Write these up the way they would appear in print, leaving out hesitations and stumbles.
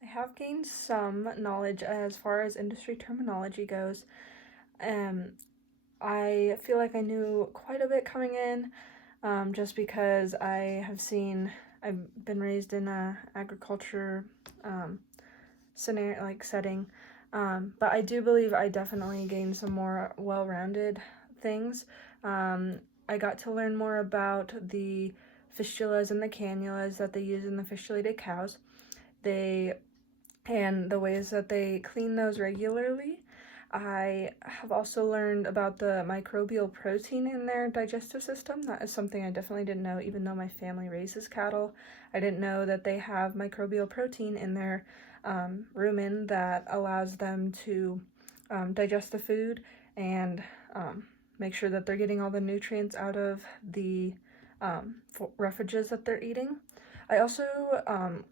I have gained some knowledge as far as industry terminology goes. Um, I feel like I knew quite a bit coming in, just because I've been raised in a agriculture um, scenario, like setting. But I do believe I definitely gained some more well-rounded things. Um, I got to learn more about the fistulas and the cannulas that they use in the fistulated cows. They and the ways that they clean those regularly. I have also learned about the microbial protein in their digestive system. That is something I definitely didn't know, even though my family raises cattle. I didn't know that they have microbial protein in their rumen that allows them to digest the food and make sure that they're getting all the nutrients out of the refuges that they're eating. I also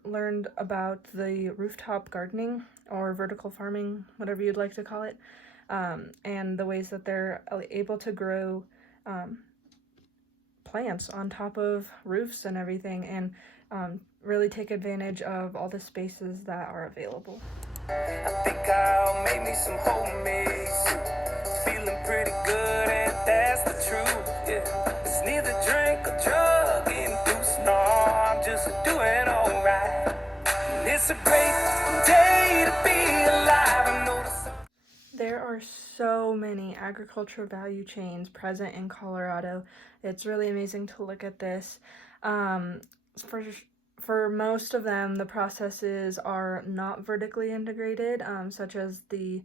learned about the rooftop gardening or vertical farming, whatever you'd like to call it, and the ways that they're able to grow um, plants on top of roofs and everything, and really take advantage of all the spaces that are available. I think I'll make me some homemade soup. Feeling pretty good, and that's the truth. Yeah, it's neither drink or drug induced. No, I'm just doing alright. And it's a great day to be alive. I know the sun. There are so many agriculture value chains present in Colorado. It's really amazing to look at this. Um, for for most of them, the processes are not vertically integrated, such as the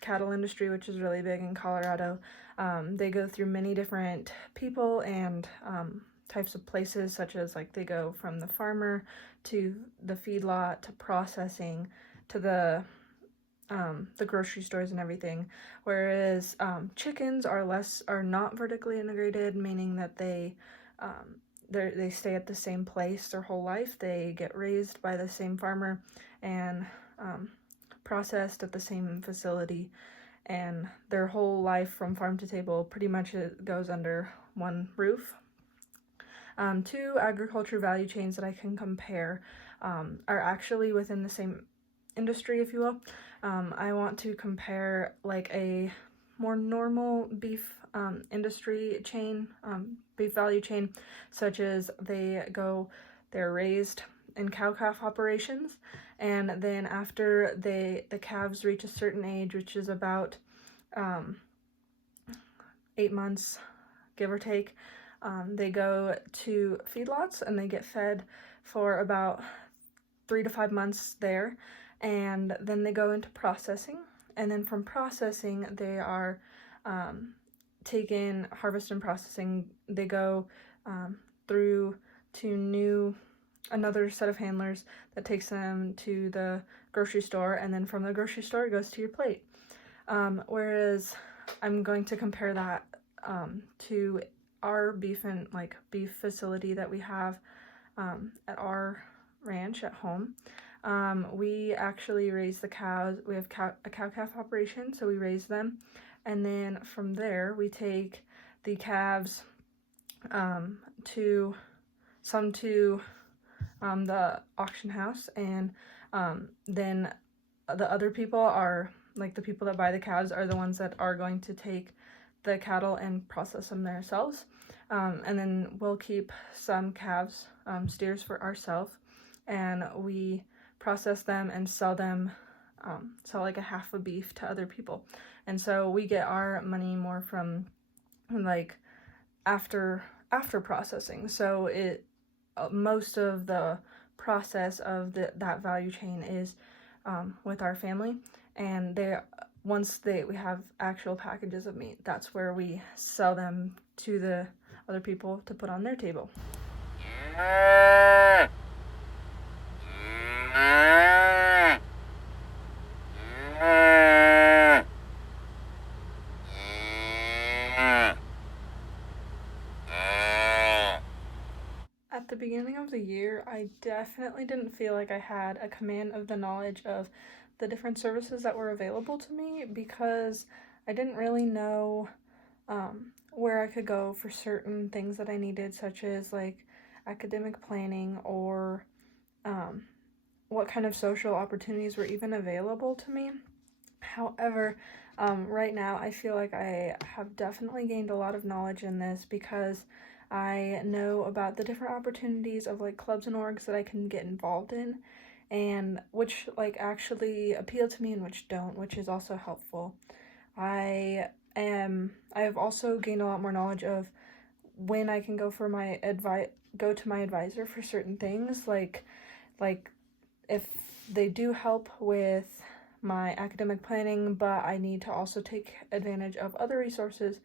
cattle industry, which is really big in Colorado. They go through many different people and types of places, such as like they go from the farmer to the feedlot to processing to the grocery stores and everything, whereas chickens are not vertically integrated, meaning that they stay at the same place their whole life. They get raised by the same farmer and processed at the same facility, and their whole life from farm to table pretty much goes under one roof. Two agriculture value chains that I can compare are actually within the same industry, if you will. I want to compare like a more normal beef industry chain, beef value chain, such as they're raised in cow-calf operations, and then after the calves reach a certain age, which is about 8 months, give or take, they go to feedlots and they get fed for about 3 to 5 months there, and then they go into processing, and then from processing they are taken, harvest and processing, they go through to another set of handlers that takes them to the grocery store, and then from the grocery store it goes to your plate. Whereas I'm going to compare that to our beef facility that we have at our ranch at home. We actually raise the cows. We have a cow-calf operation, so we raise them, and then from there we take the calves to the auction house, and then the other people are like the people that buy the calves are the ones that are going to take the cattle and process them themselves, and then we'll keep some calves, steers for ourselves, and we process them and sell like a half a beef to other people. And so we get our money more from like after processing. So most of the process of that value chain is with our family, and we have actual packages of meat, that's where we sell them to the other people to put on their table. At the beginning of the year, I definitely didn't feel like I had a command of the knowledge of the different services that were available to me, because I didn't really know where I could go for certain things that I needed, such as like academic planning or what kind of social opportunities were even available to me. However, right now I feel like I have definitely gained a lot of knowledge in this because I know about the different opportunities of like clubs and orgs that I can get involved in, and which like actually appeal to me and which don't, which is also helpful. I have also gained a lot more knowledge of when I can go to my advisor for certain things, like if they do help with my academic planning, but I need to also take advantage of other resources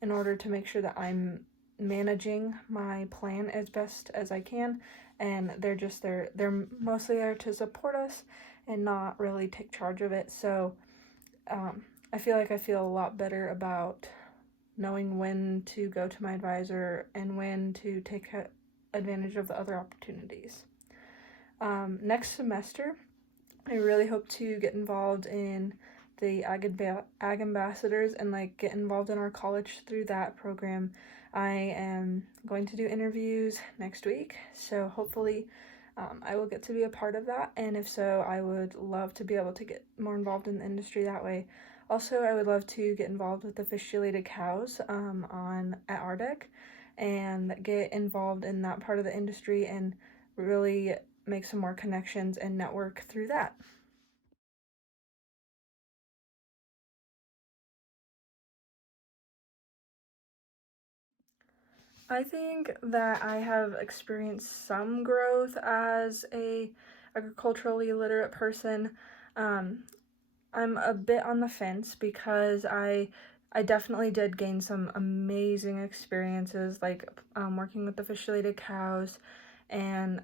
in order to make sure that I'm managing my plan as best as I can. And they're mostly there to support us and not really take charge of it. So I feel like I feel a lot better about knowing when to go to my advisor and when to take advantage of the other opportunities. Next semester, I really hope to get involved in the Ag Ambassadors and like get involved in our college through that program. I am going to do interviews next week, so hopefully I will get to be a part of that, and if so, I would love to be able to get more involved in the industry that way. Also, I would love to get involved with the fish-related cows at RDEC and get involved in that part of the industry and really make some more connections and network through that. I think that I have experienced some growth as a agriculturally literate person. Um, I'm a bit on the fence because I definitely did gain some amazing experiences, like working with the fish-related cows and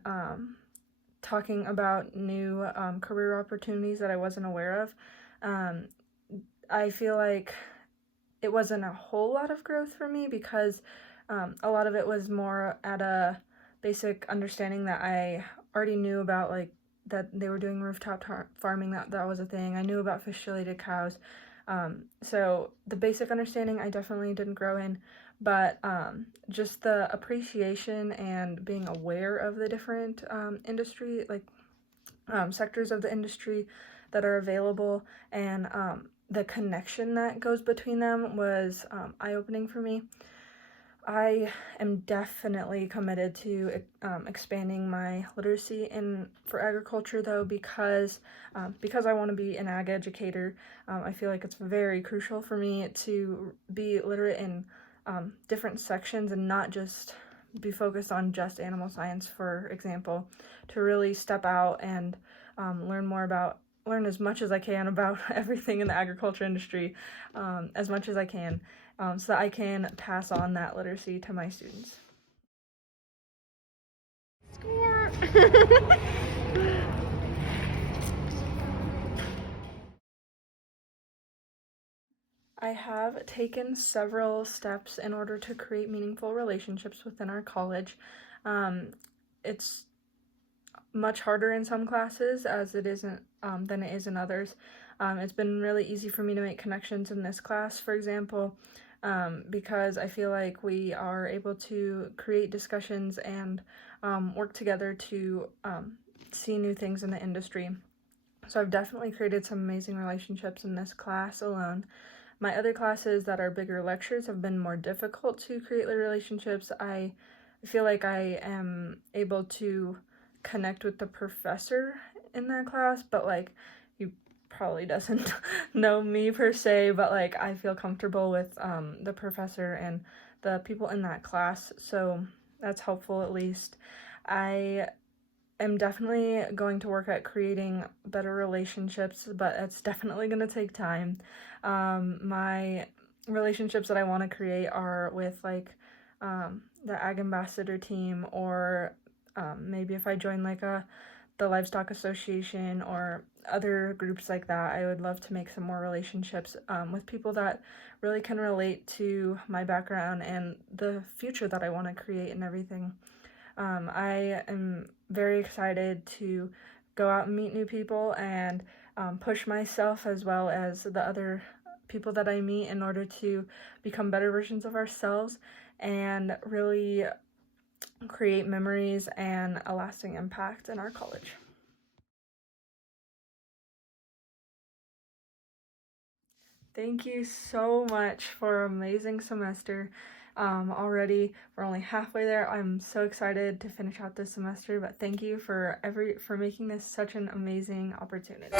talking about new career opportunities that I wasn't aware of. Um, I feel like it wasn't a whole lot of growth for me because a lot of it was more at a basic understanding that I already knew about, like that they were doing rooftop farming, that was a thing. I knew about fish-related cows. So the basic understanding I definitely didn't grow in, but just the appreciation and being aware of the different industry, like sectors of the industry that are available, and the connection that goes between them was eye-opening for me. I am definitely committed to expanding my literacy for agriculture, though, because I want to be an ag educator. I feel like it's very crucial for me to be literate in different sections and not just be focused on just animal science, for example, to really step out and learn as much as I can about everything in the agriculture industry, as much as I can, so that I can pass on that literacy to my students. I have taken several steps in order to create meaningful relationships within our college. It's much harder in some classes as it isn't than it is in others. It's been really easy for me to make connections in this class, for example, because I feel like we are able to create discussions and work together to see new things in the industry. So I've definitely created some amazing relationships in this class alone. My other classes that are bigger lectures have been more difficult to create relationships. I feel like I am able to connect with the professor in that class, but like he probably doesn't know me per se, but like I feel comfortable with the professor and the people in that class, so that's helpful at least. I am definitely going to work at creating better relationships, but it's definitely going to take time. My relationships that I want to create are with like the Ag Ambassador team, or maybe if I join like the Livestock Association or other groups like that. I would love to make some more relationships with people that really can relate to my background and the future that I want to create and everything. I am very excited to go out and meet new people and push myself as well as the other people that I meet in order to become better versions of ourselves and really create memories and a lasting impact in our college. Thank you so much for an amazing semester. Already we're only halfway there. I'm so excited to finish out this semester, but thank you for making this such an amazing opportunity.